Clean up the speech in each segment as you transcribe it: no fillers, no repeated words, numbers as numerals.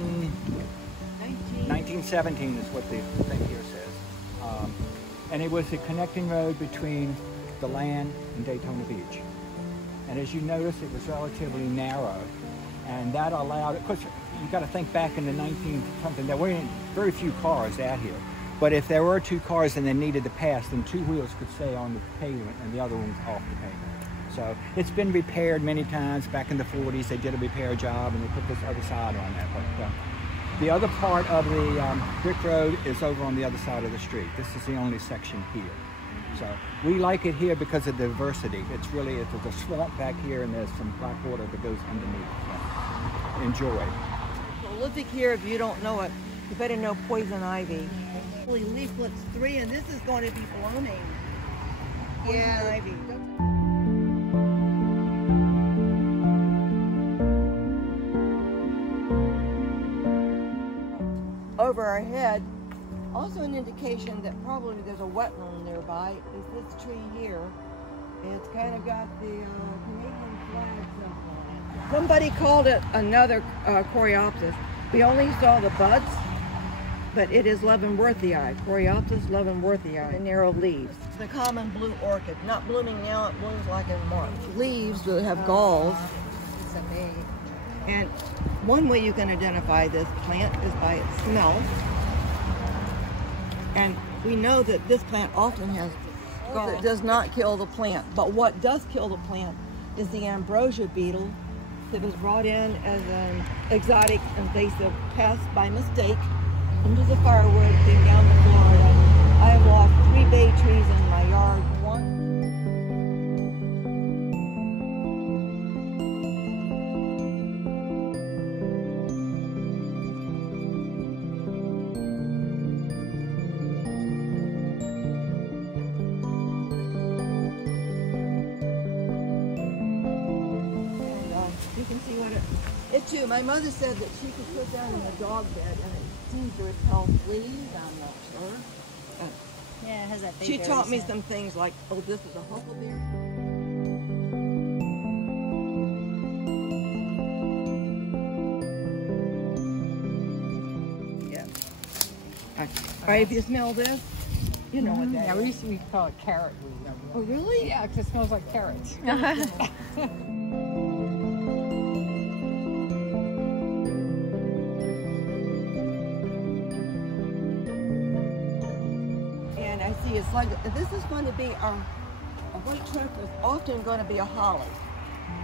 in 1917 is what the thing here says. And it was a connecting road between DeLand and Daytona Beach. And as you notice, it was relatively narrow. And that allowed, of course, you got to think back in the 19-something, there weren't very few cars out here. But if there were two cars and they needed to pass, then two wheels could stay on the pavement and the other one's off the pavement. So it's been repaired many times. Back in the 40s, they did a repair job and they put this other side on that. But the other part of the brick road is over on the other side of the street. This is the only section here. So we like it here because of the diversity. It's really, there's a swamp back here and there's some black water that goes underneath. So enjoy. Prolific here, if you don't know it, you better know poison ivy. Leaflets 3, and this is going to be blooming. Poison ivy. Over our head, also an indication that probably there's a wetland nearby, is this tree here. It's kind of got the Canadian flag symbol on it. Somebody called it another Coreopsis. We only saw the buds, but it is Leavenworthii, Coreopsis leavenworthii, the narrow leaves. The common blue orchid, not blooming now, it blooms like in March. Leaves that have galls. It's amazing. And one way you can identify this plant is by its smell. And we know that this plant often has galls. It does not kill the plant, but what does kill the plant is the Ambrosia beetle that was brought in as an exotic invasive pest by mistake into the firewood, came down to Florida. I have lost 3 bay trees in my yard. You can see what it too. My mother said that she could put that in the dog bed and it seems to repel fleas. I'm not sure. Yeah, it has that She taught me some things like, oh, this is a huckleberry. Yeah. All right, if you smell this, you know what that is. We call it carrot root. Oh, really? Yeah, because it smells like carrots. And I see it's like, this is going to be a white trunk is often going to be a holly.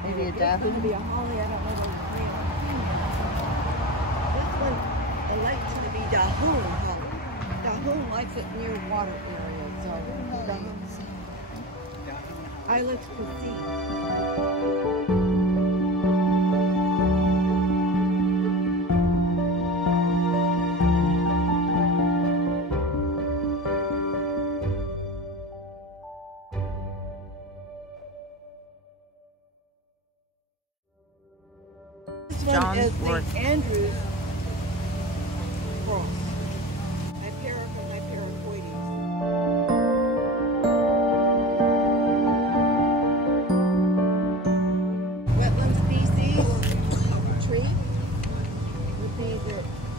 Maybe a It's daffodil. going to be a holly, I don't know those names. This one, I like to be dahoon holly. Dahoon likes it near water areas, so I like to see. This one is the Andrews cross. Hyperica hypericoides. Wetland species of the tree would be the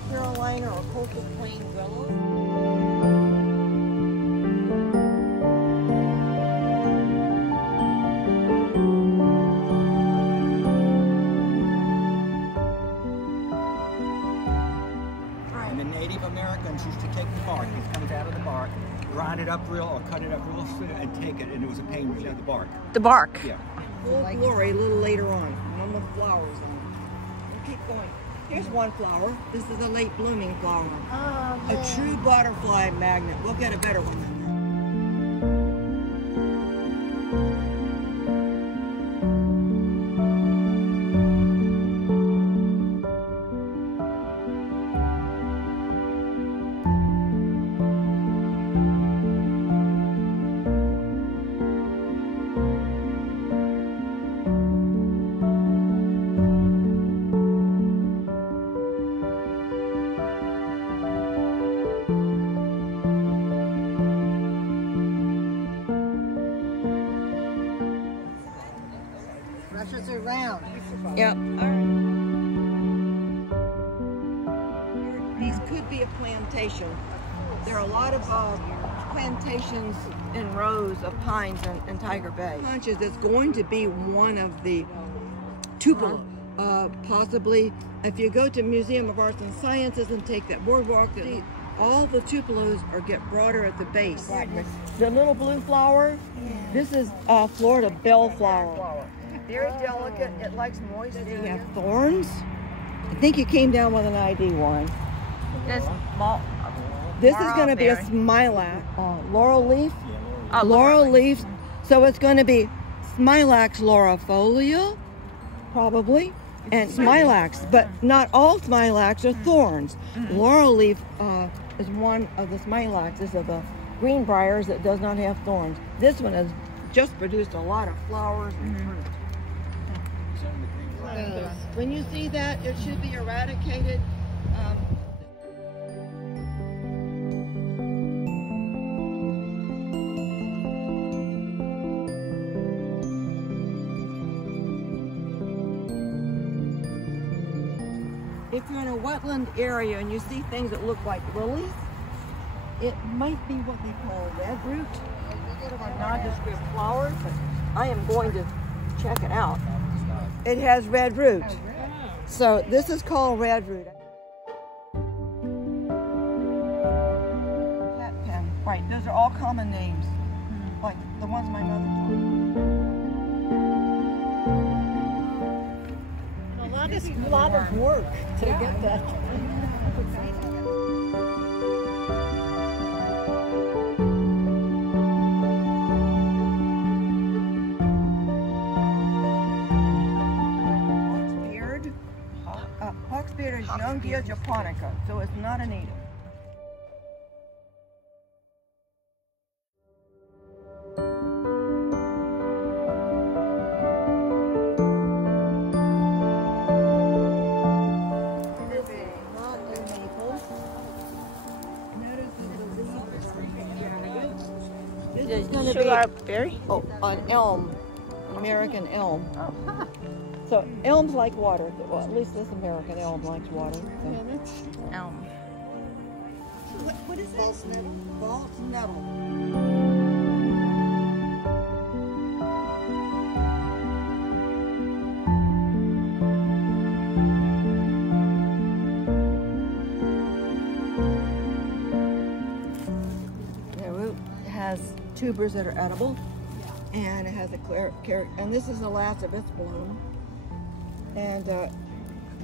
Carolina or coastal plain willow. And the Native Americans used to take the bark, it comes out of the bark, grind it up real or cut it up real thin and take it, and it was a pain to the bark. The bark. Yeah. Full glory a little later on, one with flowers on it. We'll keep going. Here's one flower. This is a late blooming flower. A true butterfly magnet. We'll get a better one than that. Brushes are round. Yep. All right. plantation. There are a lot of plantations in rows of pines in Tiger Bay. Hunches that's going to be one of the tupelo. Possibly, if you go to Museum of Arts and Sciences and take that boardwalk, all the tupelos get broader at the base. The little blue flower, this is Florida bellflower. Very delicate, it likes moisture. You have thorns. I think you came down with an ID one. This is going to be a smilax, laurel leaf. Laurel leaf. So it's going to be Smilax laurifolia, probably, and Smilax. But not all Smilax are thorns. Laurel leaf is one of the Smilaxes of the greenbriers that does not have thorns. This one has just produced a lot of flowers and fruit. When you see that, it should be eradicated. If you're in a wetland area and you see things that look like lilies, it might be what they call red root or nondescript flowers, but I am going to check it out. It has red root. So this is called red root. Cat pen, right, those are all common names, like the ones my mother taught me. A lot of work to get that. Hawksbeard is Youngia japonica, so it's not a native. This is going to be berry? Oh, an elm, American elm. Oh. So elms like water. Well, at least this American elm likes water. So. Elm. What is this? False nettle. False nettle. The root has tubers that are edible, and it has a clear carrot. And this is the last of its bloom. And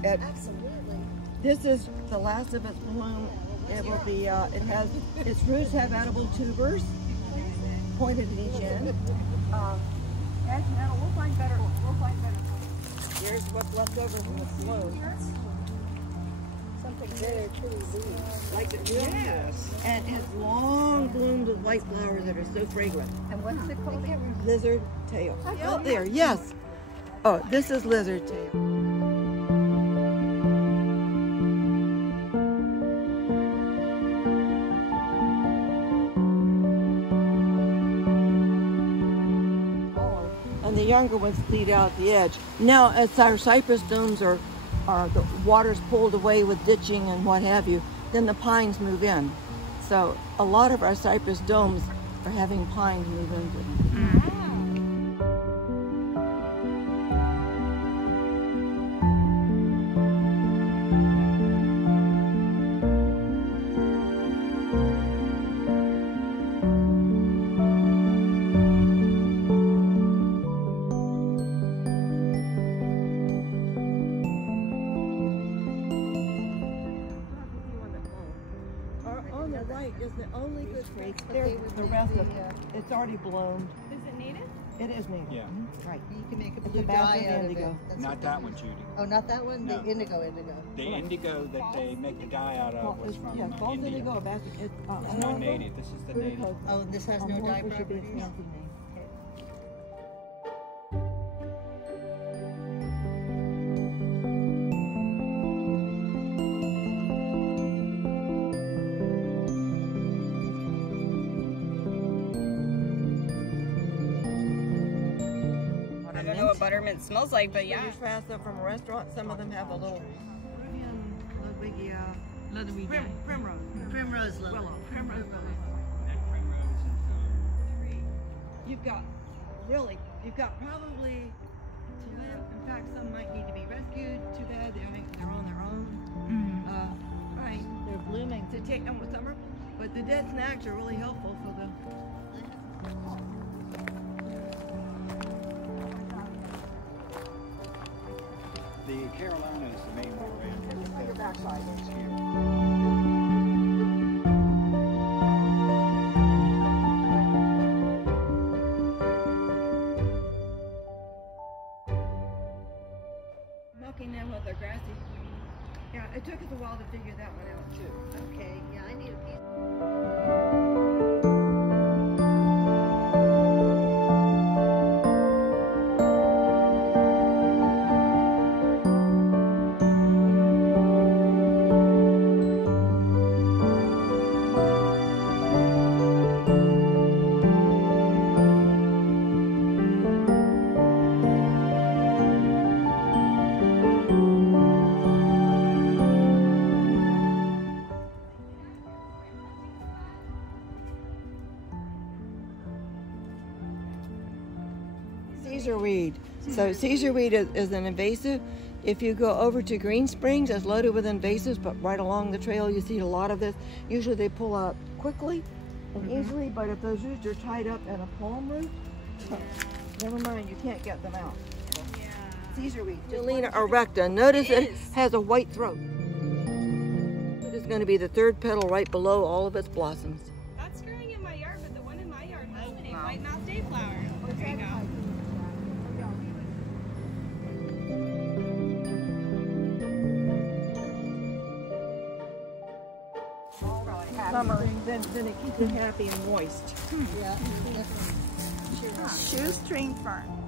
Absolutely. this is the last of its bloom. It will be. It has its roots have edible tubers pointed at each end. As metal, we'll find better. We'll find better. Here's what's left over from the bloom. Something very pretty leaves. Like it really? Yes. And it has long blooms with white flowers that are so fragrant. And what's it called again? Lizard tail. Oh, there. Yes. Oh, this is lizard tail. And the younger ones lead out the edge. Now, as our cypress domes are the water's pulled away with ditching and what have you, then the pines move in. So a lot of our cypress domes are having pines move into them. On the right is the only good tree. There's the rest of it. It's already bloomed. Is it native? It is native. Yeah. Right. You can make a It's blue a badge dye of out of indigo. it. That's Not what that they one, do. Judy. Oh, not that one? No. The indigo. The indigo that they make the dye out Well, of was from yeah, false India. indigo. It's Not native. This is the native. Oh, this has no dye should be a properties? fancy name. I don't know what buttermint smells like, but yeah. You try stuff from a restaurant. Some of them have a little Primrose. Primrose lily. Willow. Primrose lily. You've got probably DeLand. In fact, some might need to be rescued. Too bad they're on their own. Right. They're blooming. To take them with summer, but the dead snags are really helpful for the. The Carolina is the main one. Your backside. Milking them with their grassy. Yeah, it took us a while to figure that one out too. Okay, yeah, I need a piece. Caesar weed. So Caesar weed is an invasive. If you go over to Green Springs, it's loaded with invasives, but right along the trail you see a lot of this. Usually they pull out quickly and easily, but if those roots are tied up in a palm root, never mind, you can't get them out. Caesar weed. Delina erecta. Notice it has a white throat. It is going to be the third petal right below all of its blossoms. That's growing in my yard, but the one in my yard has a white mouth dayflower. There you go. Summer, then it keeps it happy and moist. Yeah. Shoestring fern.